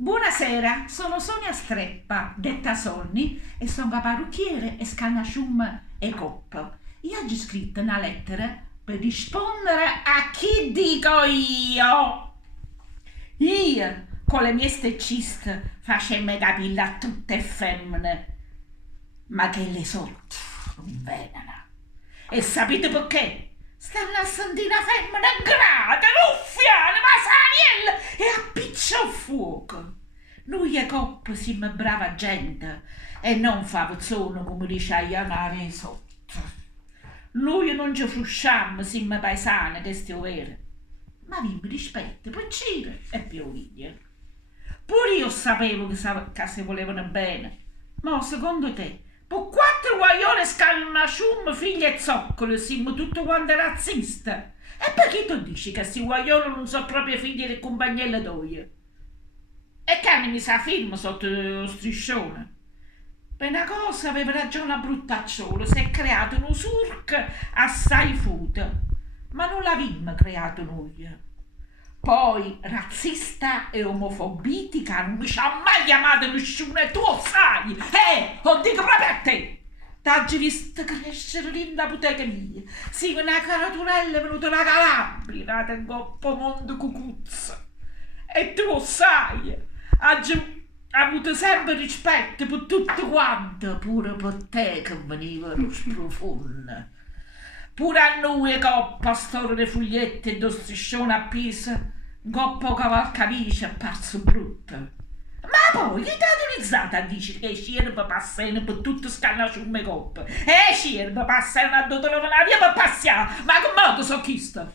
Buonasera, sono Sonia Streppa, detta Sonny, e sono parrucchiere e scanascium e coppa. Io ho scritto una lettera per rispondere a chi dico io. Io, con le mie stecciste, facemmo capire a tutte femmine, ma che le sotto non vengono. E sapete perché? Stanno a sentire una femmina grata, ruffiana, masaniella e appiccia il fuoco. Noi e coppa siamo brava gente e non favozzone come dice a Ianare sotto. Noi non ci frusciamo, siamo paesane, che stiamo vero. Ma vi rispetto, piccine e pioviglie. Pure io sapevo che si volevano bene. Ma secondo te, per 4 guaione scalnascium, figli e zoccoli, siamo tutti quanti razzisti? E perché tu dici che questi guaioni non sono proprio figli di compagnelle tue? E che mi sa firma sotto lo striscione? Per una cosa aveva ragione a Bruttacciolo, si è creato un usurc assai futo, ma non l'avemmo creato noi. Poi razzista e omofobitica non mi ci ha mai chiamato nessuno e tu lo sai, lo dico proprio a te. T'hai visto crescere lì da bottega mia, sì, una caraturella è venuta da Calabria, nata in coppo mondo cucuzza. E tu lo sai, hai avuto sempre rispetto per tutto quanto, pure per te che venivano sprofonda. Pure a noi coppa storia di foglietti e do striscione appesa, coppa cavalcavice è parso brutto. Ma poi chi ti ha autorizzato a dire che i cervi passano per tutto scannasciume coppe? E i cervi passano a dove la via per passare, ma che modo so chi sta?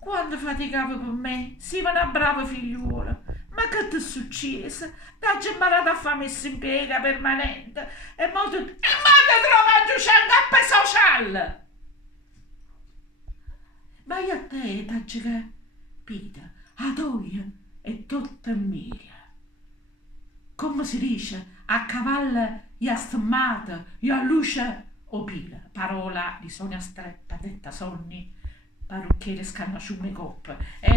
Quando faticavo per me, si va una brava figliuola. Ma che ti è successo? T'hai imparato a fare messa in piega permanente e mo tu trovato un capo sociale. Ma io a te t'hai capito? A toi è tutta mia. Come si dice? A cavallo e a stemmata e a luce opila. Parola di Sonia Streppa, detta Sonny, parrucchiere scannasciume coppe.